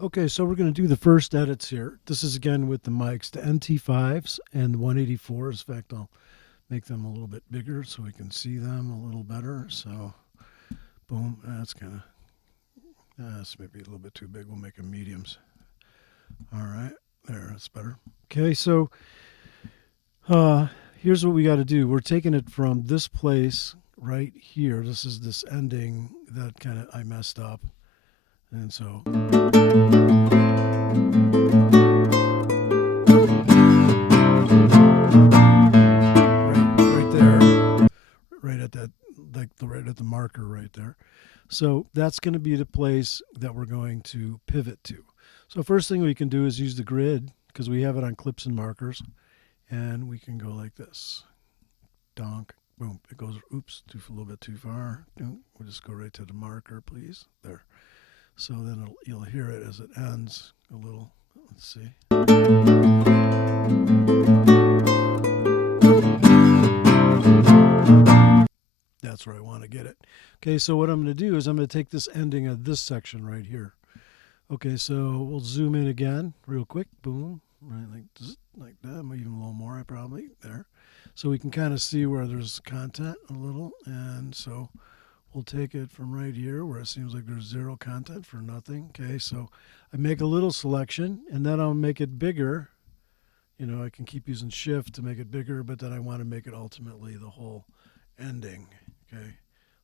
Okay, so we're going to do the first edits here. This is again with the mics, the NT5s and the 184s. In fact, I'll make them a little bit bigger so we can see them a little better. So, boom, that's kind of, that's maybe a little bit too big. We'll make them mediums. All right, there, that's better. Okay, so here's what we got to do. We're taking it from this place right here. This is this ending that kind of I messed up. And so right there, right at that, like right at the marker right there. So that's going to be the place that we're going to pivot to. So first thing we can do is use the grid because we have it on clips and markers, and we can go like this. Donk, boom. It goes. Oops, a little bit too far. We'll just go right to the marker, please. There. So then you'll hear it as it ends a little. Let's see. That's where I want to get it. Okay, so what I'm going to do is I'm going to take this ending of this section right here. Okay, so we'll zoom in again real quick. Boom. Right, like that. Even a little more, probably. There. So we can kind of see where there's content a little. And so we'll take it from right here where it seems like there's zero content for nothing. Okay, so I make a little selection, and then I'll make it bigger. You know, I can keep using shift to make it bigger, but then I want to make it ultimately the whole ending. Okay,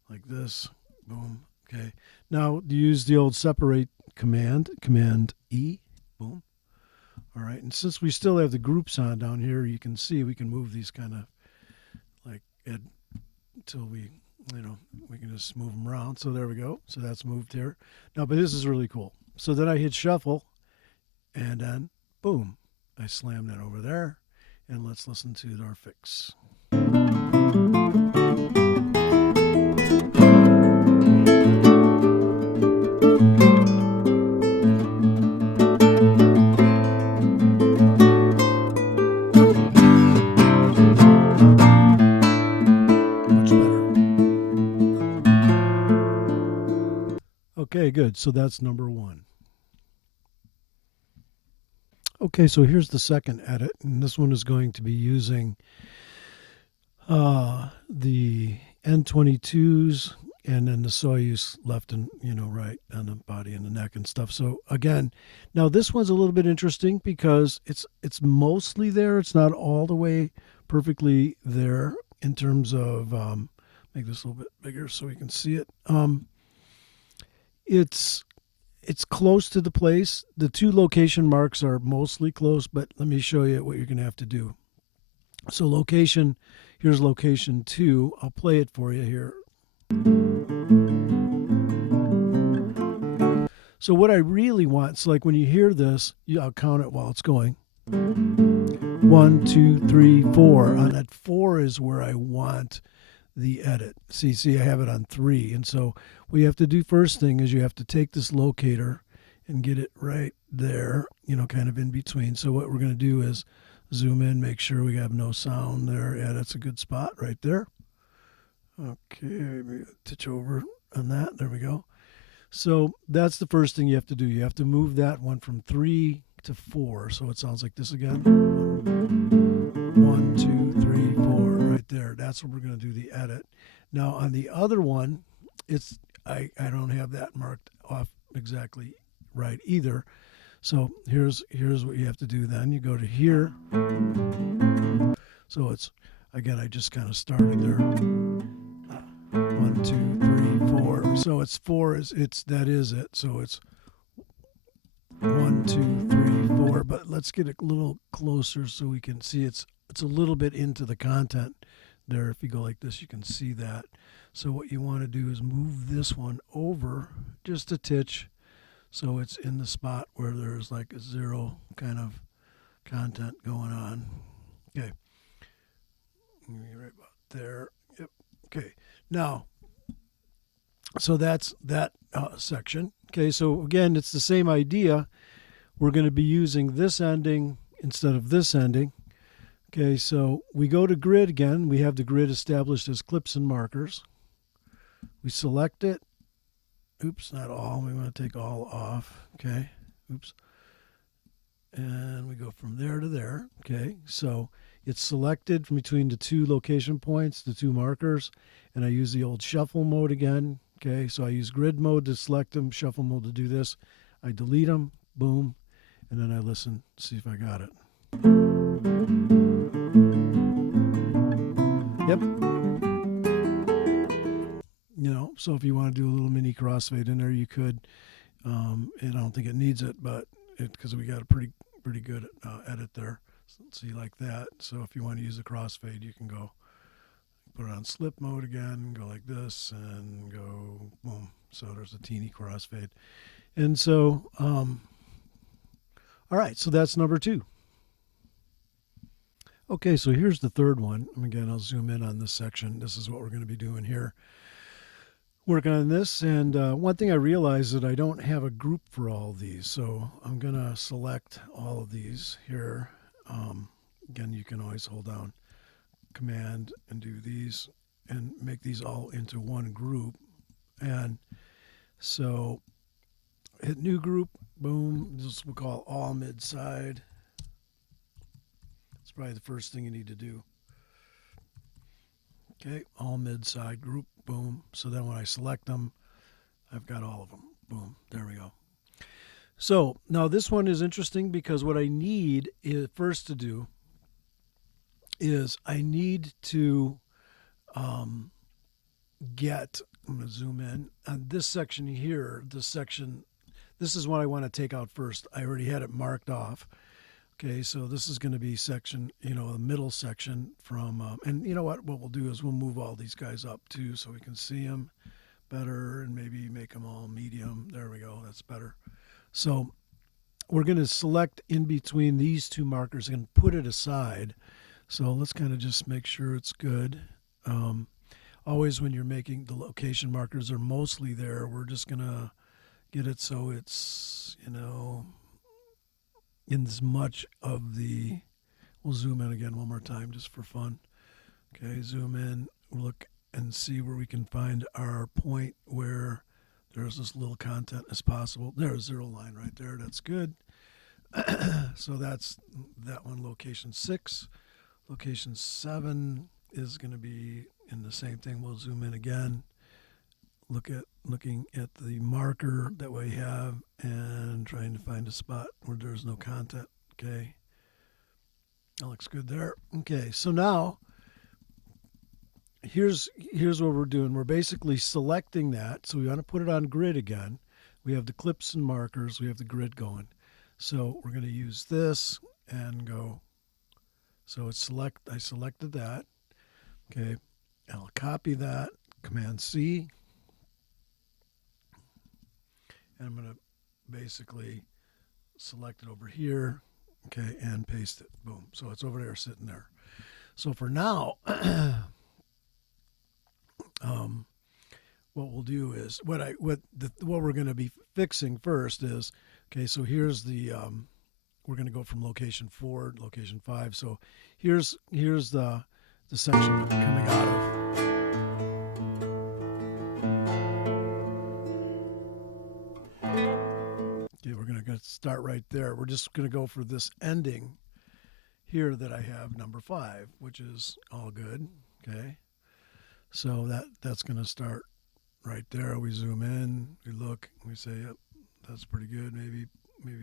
like this. Boom. Okay, now use the old separate command, Command E. Boom. All right, and since we still have the groups on down here, you can see we can move these kind of like until we can just move them around. So there we go. So that's moved here. Now, but this is really cool. So then I hit shuffle, and then boom, I slam that over there, and let's listen to our fix. Much better. Okay, good. So that's number one. Okay, so here's the second edit, and this one is going to be using the N22s and then the Soyuz left and right on the body and the neck and stuff. So again, now this one's a little bit interesting because it's mostly there. It's not all the way perfectly there in terms of make this a little bit bigger so we can see it. It's close to the place. The two location marks are mostly close, but let me show you what you're going to have to do. So here's location 2. I'll play it for you here. So what I really want, so like when you hear this, I'll count it while it's going. 1, 2, 3, 4. On that 4 is where I want the edit. See, I have it on 3. And so what you have to do first thing is you have to take this locator and get it right there, kind of in between. So what we're going to do is zoom in, make sure we have no sound there. Yeah, that's a good spot right there. Okay, maybe touch over on that. There we go. So that's the first thing you have to do. You have to move that one from 3 to 4. So it sounds like this again. 1, 2, 3, 4, right there. That's what we're going to do the edit. Now on the other one, I don't have that marked off exactly right either. So here's what you have to do then. You go to here. So it's, again, I just kind of started there. 1, 2, 3, 4. So it's 4 that is it. So it's 1, 2, 3, 4. But let's get a little closer so we can see it's a little bit into the content there. If you go like this, you can see that. So what you want to do is move this one over just a titch so it's in the spot where there's like a zero kind of content going on. Okay. Right about there. Yep. Okay. Now, so that's that section. Okay, so again, it's the same idea. We're going to be using this ending instead of this ending. Okay, so we go to grid again. We have the grid established as clips and markers. We select it. Oops, not all. We want to take all off. Okay, Oops. And we go from there to there. Okay, so it's selected from between the two location points, the two markers, and I use the old shuffle mode again. Okay, so I use grid mode to select them, shuffle mode to do this. I delete them, boom, and then I listen, see if I got it. Yep. You know, so if you want to do a little mini crossfade in there, you could. And I don't think it needs it, but because we got a pretty good edit there. So see, like that. So if you want to use a crossfade, you can go put it on slip mode again, go like this, and go boom. So there's a teeny crossfade. And so, all right, so that's number 2. Okay, so here's the third one. And again, I'll zoom in on this section. This is what we're going to be doing here. Work on this, and one thing I realized that I don't have a group for all of these, so I'm going to select all of these here. Again, you can always hold down Command and do these and make these all into one group. And so hit new group, boom, this we'll call all mid-side. It's probably the first thing you need to do. Okay, all mid-side group, boom. So then when I select them, I've got all of them. Boom, there we go. So now this one is interesting because what I need is first to do is I need to get, I'm going to zoom in on this section here, this is what I want to take out first. I already had it marked off. Okay, so this is going to be section, the middle section from, and you know what we'll do is we'll move all these guys up too so we can see them better and maybe make them all medium. There we go, that's better. So we're going to select in between these two markers and put it aside. So let's kind of just make sure it's good. Always when you're making the location markers are mostly there, we're just going to get it so it's, in as much of the, we'll zoom in again one more time just for fun. Okay, zoom in, look and see where we can find our point where there's as little content as possible. There's zero line right there, that's good. So that's that one, location 6. Location 7 is going to be in the same thing. We'll zoom in again. Looking at the marker that we have and trying to find a spot where there's no content. Okay, that looks good there. Okay, so now here's what we're doing. We're basically selecting that. So we want to put it on grid again. We have the clips and markers. We have the grid going. So we're going to use this and go. So it's I selected that. Okay, I'll copy that. Command C. And I'm going to basically select it over here, okay, and paste it. Boom. So it's over there sitting there. So for now, what we'll do is what we're going to be fixing first is, okay, so here's the we're going to go from location 4 to location 5. So here's the section coming out of. We're going to start right there. We're just going to go for this ending here that I have, number 5, which is all good. Okay, so that's going to start right there. We zoom in, we look, we say, yep, that's pretty good. Maybe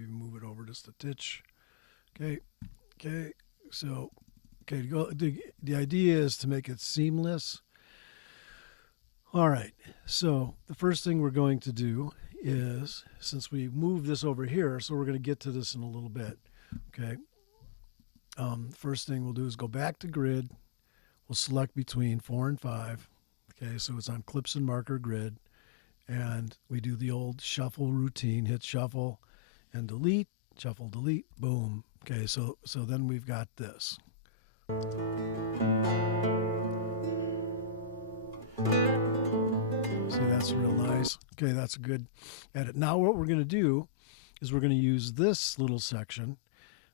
move it over just a titch. Okay, so the idea is to make it seamless. All right, so the first thing we're going to do is, since we moved this over here, so we're going to get to this in a little bit. Okay, first thing we'll do is go back to grid. We'll select between 4 and 5. Okay, so it's on clips and marker grid, and we do the old shuffle routine. Hit shuffle and delete, shuffle, delete, boom. Okay, so then we've got this. See, that's real nice. Okay, that's a good edit. Now what we're going to do is we're going to use this little section,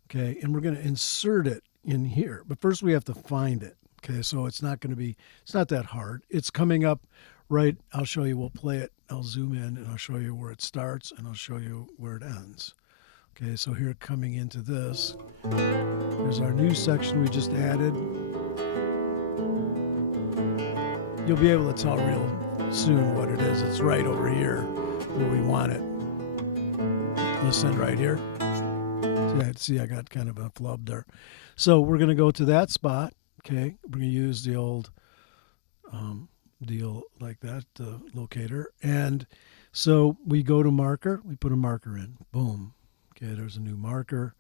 okay, and we're going to insert it in here. But first we have to find it. Okay, so it's not that hard. It's coming up right, I'll show you, we'll play it. I'll zoom in and I'll show you where it starts and I'll show you where it ends. Okay, so here coming into this, there's our new section we just added. You'll be able to tell real soon what it is. It's right over here where we want it. Listen right here. See, I got kind of a flub there. So we're going to go to that spot. Okay, we're going to use the old deal like that, locator. And so we go to marker, we put a marker in. Boom. Okay, there's a new marker.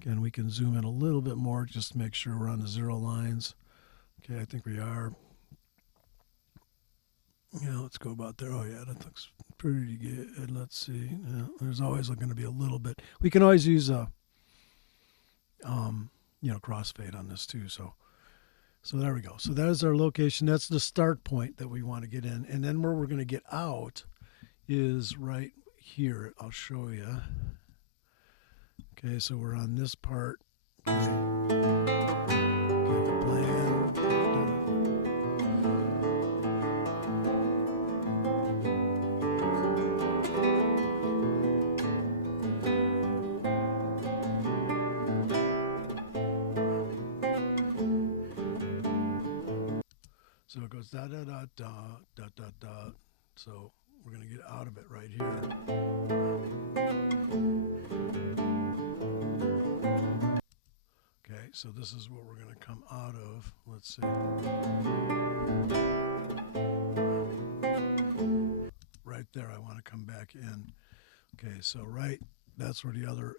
Again, we can zoom in a little bit more just to make sure we're on the zero lines. Okay, I think we are. Yeah, let's go about there. Oh, yeah, that looks pretty good. Let's see. Yeah, there's always going to be a little bit. We can always use a, crossfade on this too. So there we go. So that is our location. That's the start point that we want to get in. And then where we're going to get out is right here. I'll show you. Okay, so we're on this part. Okay, plan. So it goes da da da da da da da. So we're going to get out of it right here. Okay, so this is what we're going to come out of. Let's see. Right there, I want to come back in. Okay, so right, that's where the other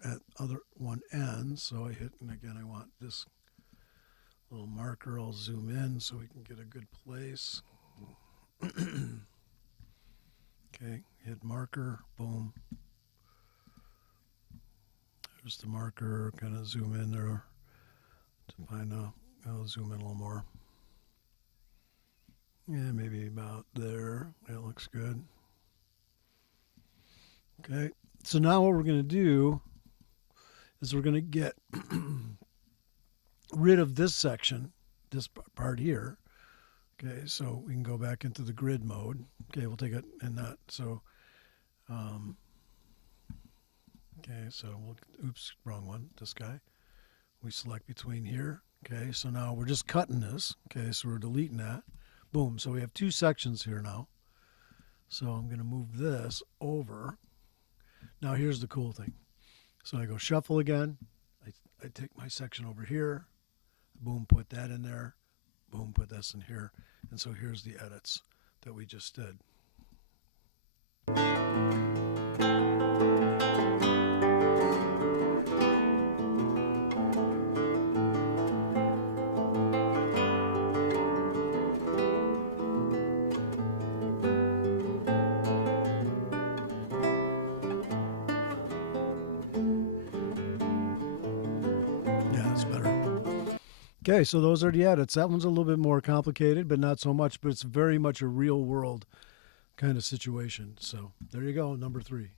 one ends. So I hit, and again, I want this little marker. I'll zoom in so we can get a good place. Okay, hit marker, boom. There's the marker, kind of zoom in there to find out. I'll zoom in a little more. Yeah, maybe about there. That looks good. Okay, so now what we're going to do is we're going to get rid of this section, this part here. Okay, so we can go back into the grid mode. Okay, we'll take it and not so. Okay, so we'll, oops, wrong one. This guy. We select between here. Okay, so now we're just cutting this. Okay, so we're deleting that. Boom. So we have two sections here now. So I'm going to move this over. Now here's the cool thing. So I go shuffle again. I take my section over here. Boom, put that in there. Boom, put this in here. And so here's the edits that we just did. Okay, so those are the edits. That one's a little bit more complicated, but not so much. But it's very much a real world kind of situation. So there you go, number 3.